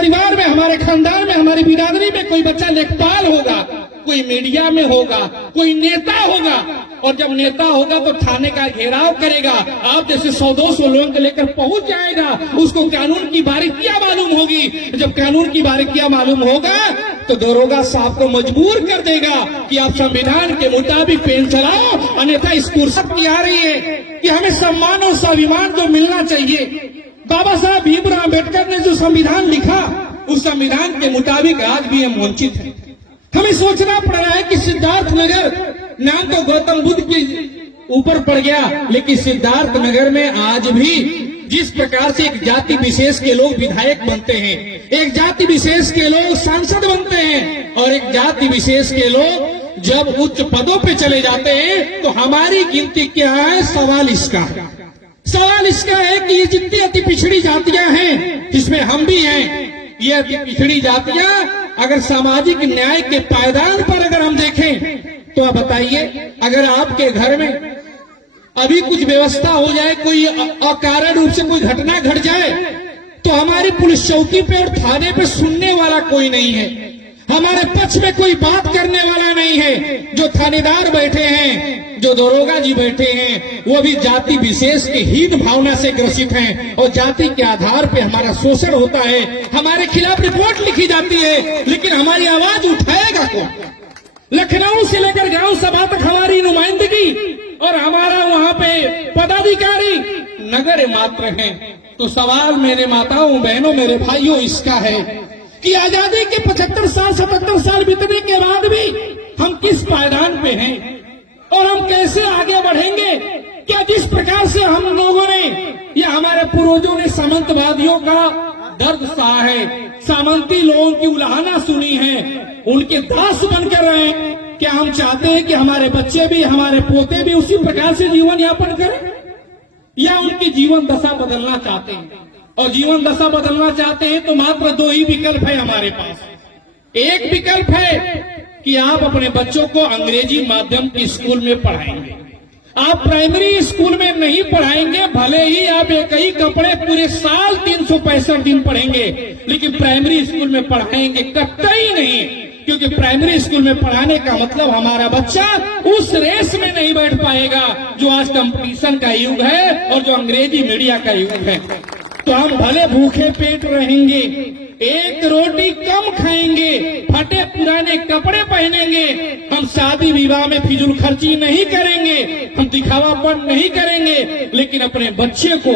परिवार में, हमारे खानदान में, हमारी बिरादरी में कोई बच्चा लेखपाल होगा, कोई मीडिया में होगा, कोई नेता होगा, और जब नेता होगा तो थाने का घेराव करेगा, आप जैसे 100-200 लोगों को लेकर पहुंच जाएगा, उसको कानून की बारीकियां मालूम होगी। जब कानून की बारीकियां मालूम होगा तो दरोगा साहब को मजबूर कर देगा कि आप संविधान के मुताबिक पेन चलाओ, अन्यथा इस कुर्सी आ रही है कि हमें सम्मान और स्वाभिमान जो मिलना चाहिए। बाबा साहब भीमराव अम्बेडकर ने जो संविधान लिखा, उस संविधान के मुताबिक आज भी हम वंचित हैं। हमें सोचना पड़ रहा है कि सिद्धार्थ नगर नाम तो गौतम बुद्ध के ऊपर पड़ गया, लेकिन सिद्धार्थ नगर में आज भी जिस प्रकार से एक जाति विशेष के लोग विधायक बनते हैं, एक जाति विशेष के लोग सांसद बनते हैं, और एक जाति विशेष के लोग जब उच्च पदों पे चले जाते हैं, तो हमारी गिनती क्या है? सवाल इसका है कि ये जितनी अति पिछड़ी जातियां हैं, जिसमें हम भी हैं, ये अति पिछड़ी जातियां अगर सामाजिक न्याय के पायदान पर अगर हम देखें, तो आप बताइए, अगर आपके घर में अभी कुछ व्यवस्था हो जाए, कोई अकारण रूप से कोई घटना घट जाए, तो हमारी पुलिस चौकी पे और थाने पे सुनने वाला कोई नहीं है, हमारे पक्ष में कोई बात करने वाला नहीं है। जो थानेदार बैठे हैं, जो दरोगा जी बैठे हैं, वो भी जाति विशेष के हीन भावना से ग्रसित हैं, और जाति के आधार पे हमारा शोषण होता है, हमारे खिलाफ रिपोर्ट लिखी जाती है, लेकिन हमारी आवाज उठाएगा कौन? लखनऊ से लेकर गांव सभा तक हमारी नुमाइंदगी और हमारा वहां पे पदाधिकारी नगर मात्र हैं। तो सवाल मेरे माताओं, बहनों, मेरे भाइयों इसका है कि आजादी के 75 साल 77 साल बीतने के बाद भी हम किस पायदान पे हैं और हम कैसे आगे बढ़ेंगे? क्या जिस प्रकार से हम लोगों ने या हमारे पूर्वजों ने सामंतवादियों का दर्द सहा है, सामंती लोगों की उलाहना सुनी है, उनके दास बनकर रहे हैं, क्या हम चाहते हैं कि हमारे बच्चे भी, हमारे पोते भी उसी प्रकार से जीवन यापन करें, या उनकी जीवन दशा बदलना चाहते हैं? और जीवन दशा बदलना चाहते हैं तो मात्र दो ही विकल्प है हमारे पास। एक विकल्प है कि आप अपने बच्चों को अंग्रेजी माध्यम के स्कूल में पढ़ाएंगे, आप प्राइमरी स्कूल में नहीं पढ़ाएंगे, भले ही आप एक ही कपड़े पूरे साल 365 दिन पढ़ेंगे, लेकिन प्राइमरी स्कूल में पढ़ाएंगे कतई नहीं, क्योंकि प्राइमरी स्कूल में पढ़ाने का मतलब हमारा बच्चा उस रेस में नहीं बैठ पाएगा जो आज कंपटीशन का युग है और जो अंग्रेजी मीडिया का युग है। तो हम भले भूखे पेट रहेंगे, एक रोटी कम खाएंगे, फटे पुराने कपड़े पहनेंगे, हम शादी विवाह में फिजूल खर्ची नहीं करेंगे, हम दिखावापन नहीं करेंगे, लेकिन अपने बच्चे को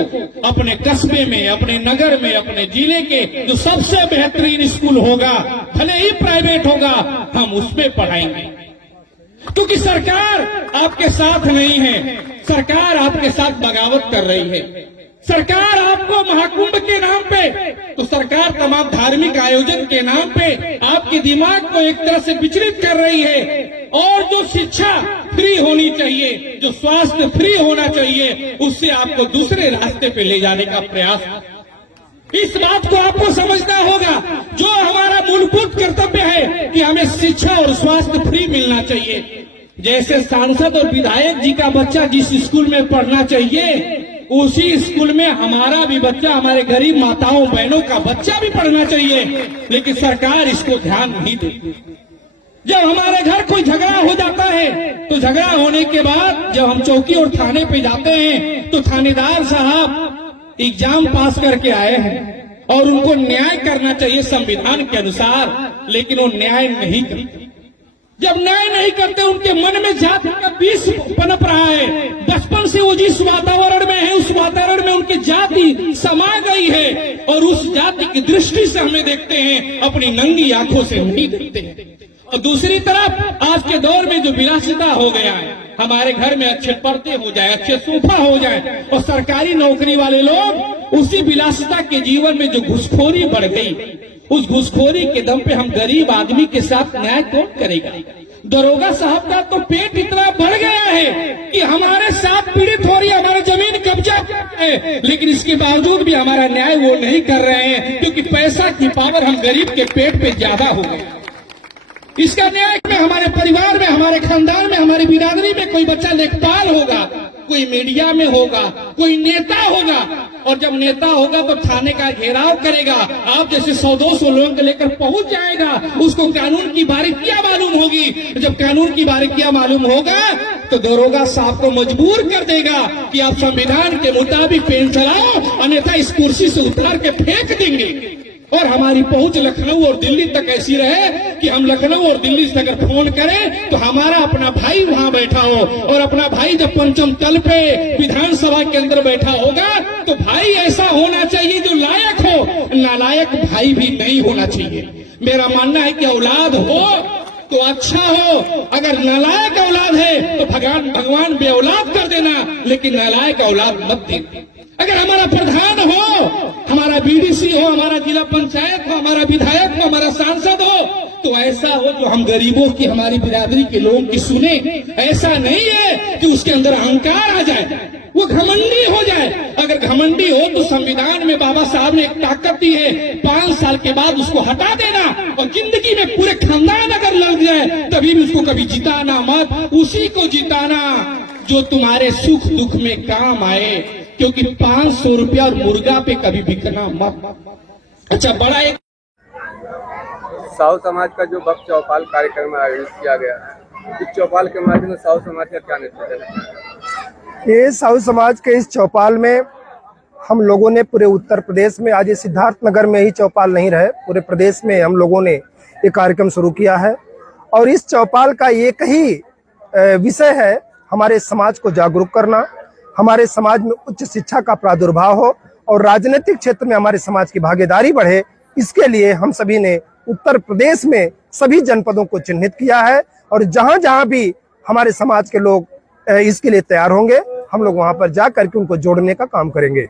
अपने कस्बे में, अपने नगर में, अपने जिले के जो सबसे बेहतरीन स्कूल होगा, भले ही प्राइवेट होगा, हम उसमें पढ़ाएंगे। क्योंकि सरकार आपके साथ नहीं है, सरकार आपके साथ बगावत कर रही है, सरकार आपको महाकुंभ के नाम पे, तो सरकार तमाम धार्मिक आयोजन के नाम पे आपके दिमाग को एक तरह से विचलित कर रही है, और जो शिक्षा फ्री होनी चाहिए, जो स्वास्थ्य फ्री होना चाहिए, उससे आपको दूसरे रास्ते पे ले जाने का प्रयास। इस बात को आपको समझना होगा। जो हमारा मूलभूत कर्तव्य है कि हमें शिक्षा और स्वास्थ्य फ्री मिलना चाहिए, जैसे सांसद और विधायक जी का बच्चा जिस स्कूल में पढ़ना चाहिए, उसी स्कूल में हमारा भी बच्चा, हमारे गरीब माताओं बहनों का बच्चा भी पढ़ना चाहिए, लेकिन सरकार इसको ध्यान नहीं देती। जब हमारे घर कोई झगड़ा हो जाता है, तो झगड़ा होने के बाद जब हम चौकी और थाने पे जाते हैं, तो थानेदार साहब एग्जाम पास करके आए हैं और उनको न्याय करना चाहिए संविधान के अनुसार, लेकिन वो न्याय नहीं करते। जब न्याय नहीं करते, उनके मन में जाति का विष पनप रहा है, बचपन से वो जिस वातावरण में है, उस वातावरण में उनकी जाति समा गई है, और उस जाति की दृष्टि से हमें देखते हैं, अपनी नंगी आंखों से नहीं देखते हैं। और दूसरी तरफ आज के दौर में जो विलासिता हो गया है, हमारे घर में अच्छे पर्दे हो जाए, अच्छे सोफा हो जाए, और सरकारी नौकरी वाले लोग उसी विलासिता के जीवन में जो घुसखोरी बढ़ गई, उस घुसखोरी के दम पे हम गरीब आदमी के साथ न्याय कौन करेगा? दरोगा साहब का तो पेट इतना बढ़ गया है कि हमारे साथ पीड़ित हो रही है, हमारा जमीन कब्जा है, लेकिन इसके बावजूद भी हमारा न्याय वो नहीं कर रहे हैं, क्योंकि पैसा की पावर हम गरीब के पेट पे ज्यादा हो गई। इसका न्याय में हमारे परिवार में, हमारे खानदान में, हमारी बिरादरी में कोई बच्चा लेखपाल होगा, कोई मीडिया में होगा, कोई नेता होगा, और जब नेता होगा तो थाने का घेराव करेगा, आप जैसे 100-200 लोगों को लेकर पहुंच जाएगा। उसको कानून की बारीकियां मालूम होगी। जब कानून की बारीकियां मालूम होगा तो दरोगा साहब को मजबूर कर देगा कि आप संविधान के मुताबिक पेन चलाओ, अन्यथा इस कुर्सी से उतार के फेंक देंगे। और हमारी पहुंच लखनऊ और दिल्ली तक ऐसी रहे कि हम लखनऊ और दिल्ली से अगर फोन करें तो हमारा अपना भाई वहां बैठा हो, और अपना भाई जब पंचम तल पे विधानसभा के अंदर बैठा होगा तो भाई ऐसा होना चाहिए जो लायक हो, नालायक भाई भी नहीं होना चाहिए। मेरा मानना है कि औलाद हो तो अच्छा हो, अगर नालायक औलाद है तो भगवान बे औलाद कर देना, लेकिन नालायक औलाद मत देना। अगर हमारा प्रधान हो, हमारा बीडीसी हो, हमारा जिला पंचायत हो, हमारा विधायक हो, हमारा सांसद हो, तो ऐसा हो जो हम गरीबों की, हमारी बिरादरी के लोगों की सुने। ऐसा नहीं है कि उसके अंदर अहंकार आ जाए, वो घमंडी हो जाए। अगर घमंडी हो तो संविधान में बाबा साहब ने एक ताकत दी है, 5 साल के बाद उसको हटा देना, और जिंदगी में पूरे खानदान अगर लग जाए तभी भी उसको कभी जिताना मत। उसी को जिताना जो तुम्हारे सुख दुख में काम आए, क्योंकि 500 रुपया और मुर्गा पे कभी बिकना मत। अच्छा, बड़ा एक साहू समाज का जो भक्त चौपाल कार्यक्रम आयोजित किया गया, इस चौपाल के माध्यम से साहू समाज का क्या नेतृत्व है? ये साहू समाज के इस चौपाल में हम लोगों ने पूरे उत्तर प्रदेश में, आज ये सिद्धार्थनगर में ही चौपाल नहीं रहे, पूरे प्रदेश में हम लोगों ने ये कार्यक्रम शुरू किया है। और इस चौपाल का एक ही विषय है, हमारे समाज को जागरूक करना, हमारे समाज में उच्च शिक्षा का प्रादुर्भाव हो और राजनीतिक क्षेत्र में हमारे समाज की भागीदारी बढ़े। इसके लिए हम सभी ने उत्तर प्रदेश में सभी जनपदों को चिन्हित किया है, और जहां जहां भी हमारे समाज के लोग इसके लिए तैयार होंगे, हम लोग वहां पर जा करके उनको जोड़ने का काम करेंगे।